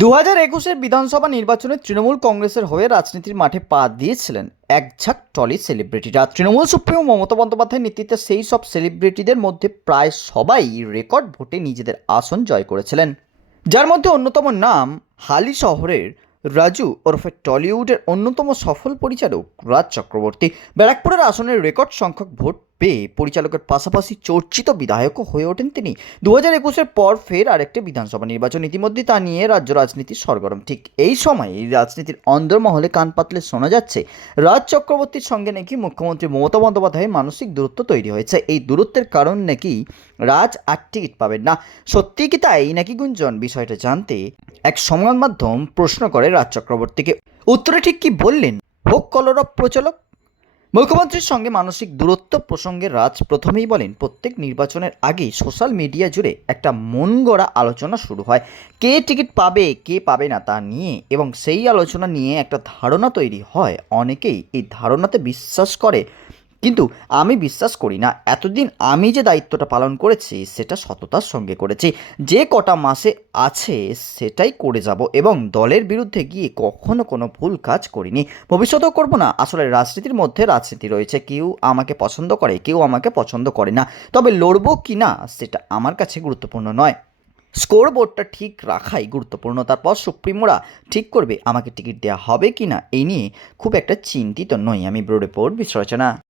দু হাজার একুশের বিধানসভা নির্বাচনে তৃণমূল কংগ্রেসের হয়ে রাজনীতির মাঠে পা দিয়েছিলেন এক ঝাঁক টলি সেলিব্রিটিরা। তৃণমূল সুপ্রিমো মমতা বন্দ্যোপাধ্যায়ের নেতৃত্বে সেই সব সেলিব্রিটিদের মধ্যে প্রায় সবাই রেকর্ড ভোটে নিজেদের আসন জয় করেছিলেন। যার মধ্যে অন্যতম নাম হালি শহরের রাজু ওরফে টলিউডের অন্যতম সফল পরিচালক রাজ চক্রবর্তী। ব্যারাকপুরের আসনের রেকর্ড সংখ্যক ভোট পেয়ে পরিচালকের পাশাপাশি চর্চিত বিধায়কও হয়ে ওঠেন তিনি। দু হাজার একুশের পর ফের আরেকটি বিধানসভা নির্বাচন ইতিমধ্যে তা নিয়ে রাজ্য রাজনীতি সরগরম। ঠিক এই সময়ে রাজনীতির অন্দরমহলে কান পাতলে শোনা যাচ্ছে, রাজ চক্রবর্তীর সঙ্গে নাকি মুখ্যমন্ত্রী মমতা বন্দ্যোপাধ্যায়ের মানসিক দূরত্ব তৈরি হয়েছে। এই দূরত্বের কারণ নাকি রাজ আর টিকিট পাবেন না। সত্যি কি তাই? নাকি গুঞ্জন? বিষয়টা জানতে এক সংবাদ মাধ্যম প্রশ্ন করে রাজ চক্রবর্তীকে। উত্তরে ঠিক কি বললেন? হোক কলরব প্রচলক মুখ্যমন্ত্রীর সঙ্গে মানসিক দূরত্ব প্রসঙ্গে রাজ প্রথমেই বলেন, প্রত্যেক নির্বাচনের আগে সোশ্যাল মিডিয়া জুড়ে একটা মন গড়া আলোচনা শুরু হয়। কে টিকিট পাবে, কে পাবে না তা নিয়ে এবং সেই আলোচনা নিয়ে একটা ধারণা তৈরি হয়। অনেকেই এই ধারণাতে বিশ্বাস করে কিন্তু আমি বিশ্বাস করি না, এতদিন আমি যে দায়িত্বটা পালন করেছি, সেটা সততার সঙ্গে করেছি। যে কটা মাসে আছে, সেটাই করে যাব এবং দলের বিরুদ্ধে গিয়ে কখনো কোনো ভুল কাজ করিনি। ভবিষ্যতেও করব না। আসলে রাজনীতির মধ্যে রাজনীতি রয়েছে। কেউ আমাকে পছন্দ করে, কেউ আমাকে পছন্দ করে না। তবে লড়বো কি না, সেটা আমার কাছে গুরুত্বপূর্ণ নয়। স্কোর বোর্ডটা ঠিক রাখাই গুরুত্বপূর্ণ। তারপর সুপ্রিমোরা ঠিক করবে আমাকে টিকিট দেওয়া হবে কি না এই নিয়ে খুব একটা চিন্তিত নই আমি, ব্রো রিপোর্ট, বিশ্লেষণা।